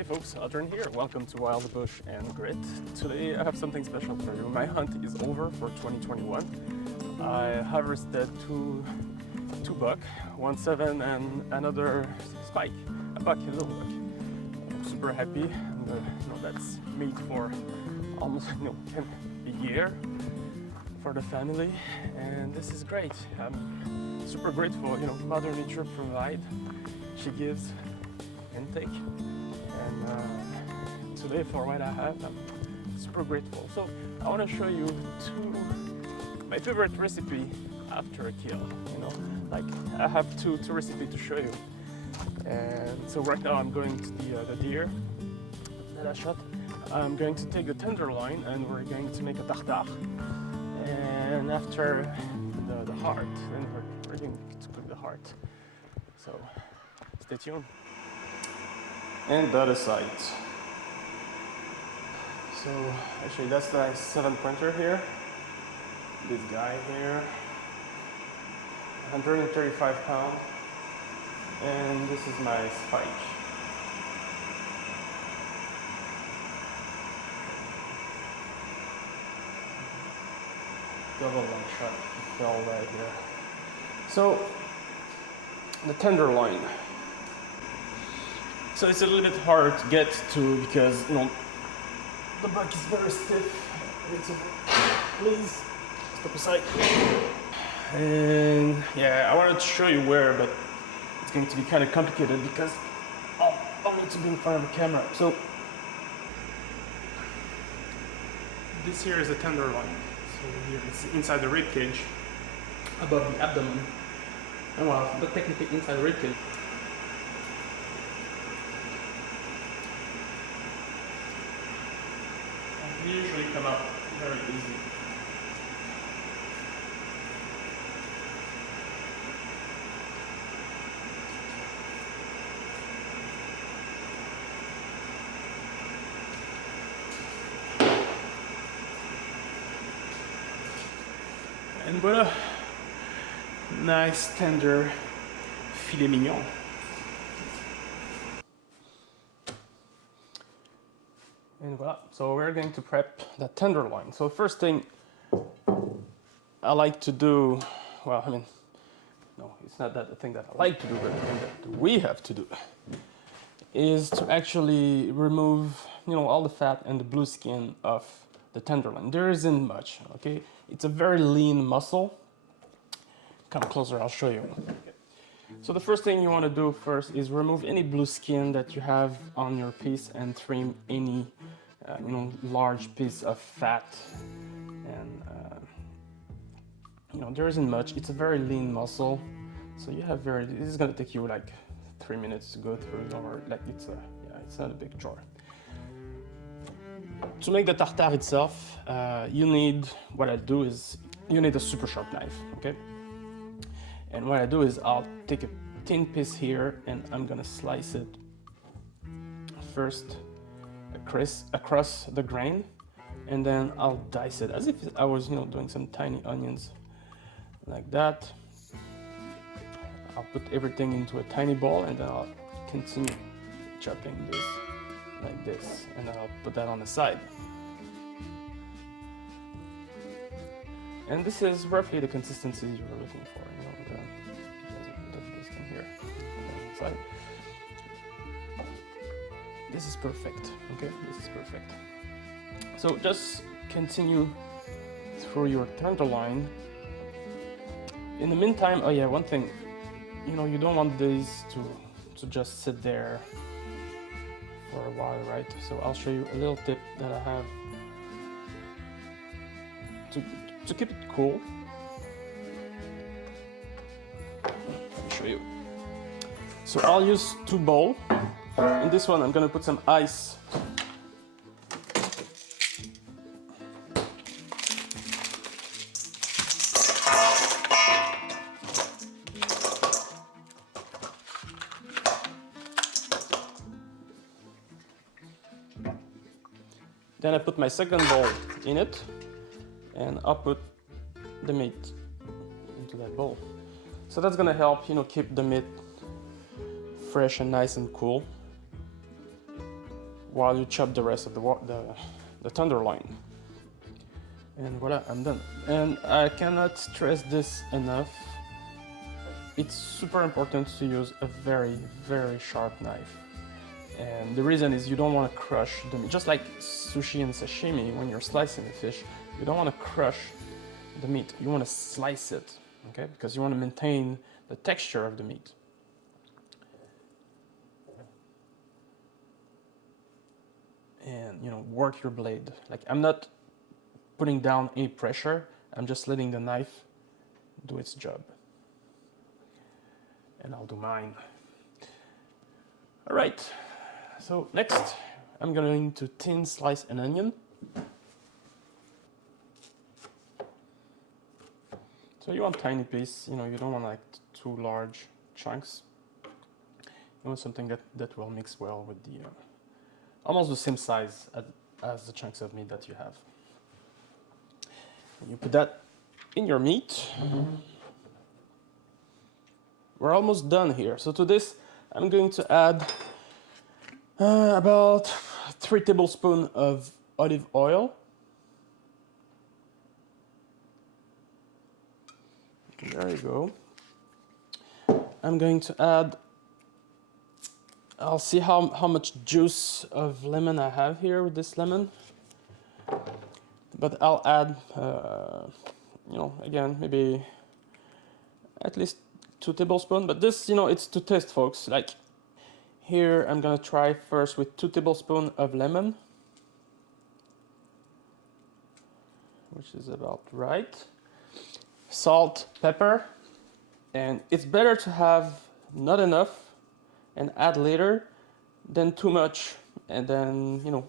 Hey folks, Adrian here. Welcome to Wild Bush and Grit. Today I have something special for you. My hunt is over for 2021. I harvested two buck, 1/7 and another spike, a buck, a little buck. I'm super happy. And, that's meat for almost a year for the family, and this is great. I'm super grateful. Mother Nature provide, she gives and take. And today, for what I have, I'm super grateful. So I want to show you my favorite recipe after a kill. Like I have two recipes to show you. And so right now I'm going to the deer that I shot. I'm going to take the tenderloin and we're going to make a tartare. And after the heart, then we're going to cook the heart. So stay tuned. And the other side. So actually that's the 7-pointer here. This guy here, 135 pounds. And this is my spike. Double one shot fell right here. So the tenderloin. So it's a little bit hard to get to because the buck is very stiff. Please step aside. And yeah, I wanted to show you where, but it's going to be kind of complicated because I'll need to be in front of the camera. So this here is a tenderloin. So here it's inside the rib cage, above the abdomen. And well, but technically inside the rib cage. They usually come up very easy. And voila, nice tender filet mignon. And voila, so we're going to prep the tenderloin. So first thing I like to do, no, it's not that the thing that I like to do, but the thing that we have to do is to actually remove, all the fat and the blue skin of the tenderloin. There isn't much, okay? It's a very lean muscle. Come closer, I'll show you. Okay. So the first thing you want to do first is remove any blue skin that you have on your piece and trim any, large piece of fat. And there isn't much. It's a very lean muscle, so you have this is gonna take you like 3 minutes to go through, or like it's not a big chore. To make the tartare itself, you need a super sharp knife, okay? And what I do is I'll take a thin piece here and I'm gonna slice it first across the grain, and then I'll dice it as if I was doing some tiny onions like that. I'll put everything into a tiny bowl and then I'll continue chopping this like this, and then I'll put that on the side. And this is roughly the consistency you were looking for, this thing here. Side. This is perfect, okay? This is perfect. So just continue through your tenderloin. In the meantime, one thing, you don't want these to just sit there for a while, right? So I'll show you a little tip that I have to keep it cool. Let me show you. So I'll use 2 bowls. In this one, I'm gonna put some ice. Then I put my second bowl in it, and I'll put the meat into that bowl. So that's gonna help, keep the meat fresh and nice and cool. while you chop the rest of the tenderloin. And voila, I'm done. And I cannot stress this enough. It's super important to use a very, very sharp knife. And the reason is you don't want to crush the meat. Just like sushi and sashimi, when you're slicing the fish, you don't want to crush the meat. You want to slice it, okay? Because you want to maintain the texture of the meat. And, you know, work your blade. Like, I'm not putting down any pressure. I'm just letting the knife do its job. And I'll do mine. All right. So next, I'm going to thin slice an onion. So you want tiny piece, you know, you don't want like too large chunks. You want something that will mix well with the, almost the same size as the chunks of meat that you have. And you put that in your meat. We're almost done here. So to this, I'm going to add about 3 tablespoons of olive oil. There you go. I'm going to add, I'll see how much juice of lemon I have here with this lemon. But I'll add, you know, again, maybe at least 2 tablespoons. But this, you know, it's to taste, folks. Like, here I'm gonna try first with 2 tablespoons of lemon, which is about right. Salt, pepper, and it's better to have not enough and add later than too much, and then, you know,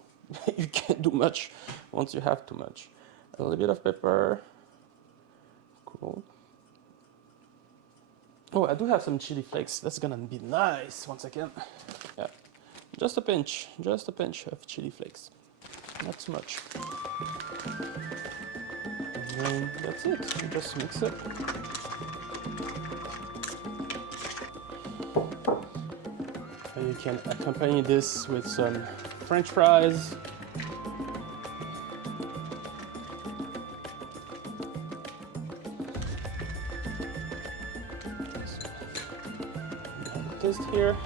you can't do much once you have too much. A little bit of pepper. Cool. Oh, I do have some chili flakes. That's gonna be nice. One second. Yeah, just a pinch of chili flakes. Not too much. And then that's it. You just mix it. And you can accompany this with some French fries. Taste here.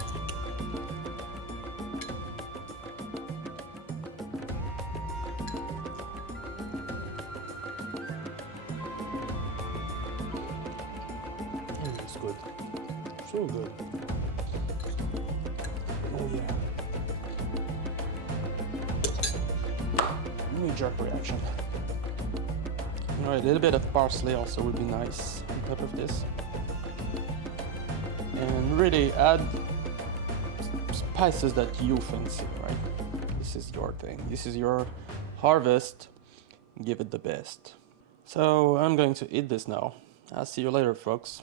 It's good. So good. Oh yeah. Knee-jerk reaction. You know, a little bit of parsley also would be nice on top of this. And really add spices that you fancy, right? This is your thing. This is your harvest. Give it the best. So I'm going to eat this now. I'll see you later, folks.